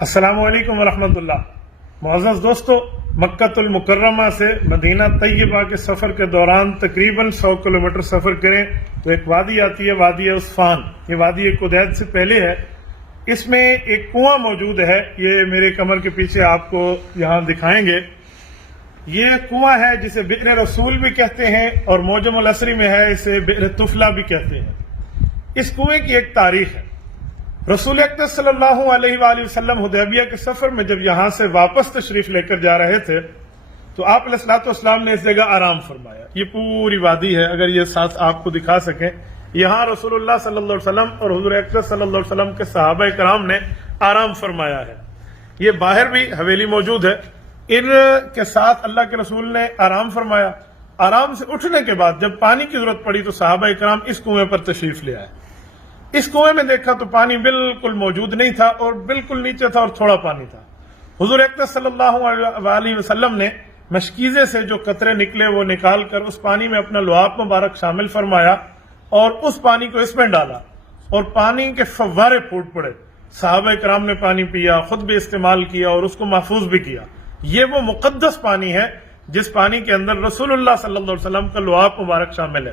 السلام علیکم ورحمۃ اللہ۔ معزز دوستو، مکہ المکرمہ سے مدینہ طیبہ کے سفر کے دوران تقریباً 100 کلومیٹر سفر کریں تو ایک وادی آتی ہے، وادی عثفان۔ یہ وادی قدید سے پہلے ہے۔ اس میں ایک کنواں موجود ہے، یہ میرے کمر کے پیچھے آپ کو یہاں دکھائیں گے۔ یہ کنواں ہے جسے بئر رسول بھی کہتے ہیں اور موجم العصری میں ہے اسے بئر طفلہ بھی کہتے ہیں۔ اس کنویں کی ایک تاریخ ہے۔ رسول اکرم صلی اللہ علیہ وآلہ وسلم حدیبیہ کے سفر میں جب یہاں سے واپس تشریف لے کر جا رہے تھے تو آپ علیہ الصلوۃ والسلام نے اس جگہ آرام فرمایا۔ یہ پوری وادی ہے، اگر یہ ساتھ آپ کو دکھا سکیں، یہاں رسول اللہ صلی اللہ علیہ وسلم اور حضور اکرم صلی اللہ علیہ وسلم کے صحابہ کرام نے آرام فرمایا ہے۔ یہ باہر بھی حویلی موجود ہے، ان کے ساتھ اللہ کے رسول نے آرام فرمایا۔ آرام سے اٹھنے کے بعد جب پانی کی ضرورت پڑی تو صحابہ کرام اس کنویں پر تشریف لے آئے۔ اس کنویں میں دیکھا تو پانی بالکل موجود نہیں تھا اور بالکل نیچے تھا اور تھوڑا پانی تھا۔ حضور اکرم صلی اللہ علیہ وسلم نے مشکیزے سے جو قطرے نکلے وہ نکال کر اس پانی میں اپنا لعاب مبارک شامل فرمایا اور اس پانی کو اس میں ڈالا اور پانی کے فوارے پھوٹ پڑے۔ صحابہ کرام نے پانی پیا، خود بھی استعمال کیا اور اس کو محفوظ بھی کیا۔ یہ وہ مقدس پانی ہے جس پانی کے اندر رسول اللہ صلی اللہ علیہ وسلم کا لعاب مبارک شامل ہے۔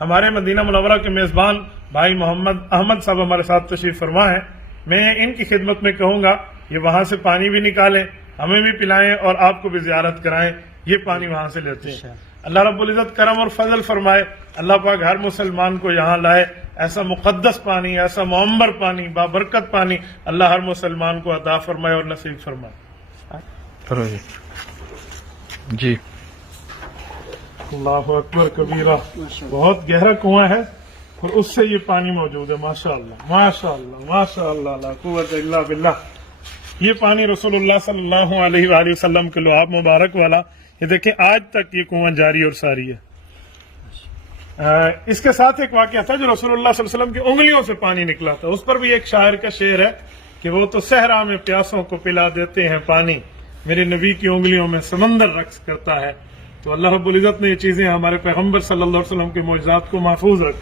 ہمارے مدینہ منورہ کے میزبان بھائی محمد احمد صاحب ہمارے ساتھ تشریف فرما ہیں۔ میں ان کی خدمت میں کہوں گا یہ وہاں سے پانی بھی نکالیں، ہمیں بھی پلائیں اور آپ کو بھی زیارت کرائیں۔ یہ پانی وہاں سے لیتے ہیں۔ اللہ رب العزت کرم اور فضل فرمائے، اللہ پاک ہر مسلمان کو یہاں لائے۔ ایسا مقدس پانی، ایسا معمر پانی، بابرکت پانی اللہ ہر مسلمان کو عطا فرمائے اور نصیب فرمائے۔ جی اللہ اکبر کبیرہ، بہت گہرا کنواں ہے اور اس سے یہ پانی موجود ہے۔ ماشاءاللہ ماشاءاللہ ماشاءاللہ، لا قوت الا باللہ۔ یہ پانی رسول اللہ صلی اللہ علیہ وآلہ وسلم کے لعاب مبارک والا، یہ دیکھیں آج تک یہ کنواں جاری اور ساری ہے۔ اس کے ساتھ ایک واقعہ تھا جو رسول اللہ صلی اللہ علیہ وسلم کی انگلیوں سے پانی نکلا تھا۔ اس پر بھی ایک شاعر کا شعر ہے کہ وہ تو صحرا میں پیاسوں کو پلا دیتے ہیں پانی، میرے نبی کی انگلیوں میں سمندر رقص کرتا ہے۔ تو اللہ رب العزت نے یہ چیزیں ہمارے پیغمبر صلی اللہ علیہ وسلم کے معجزات کو محفوظ رکھ۔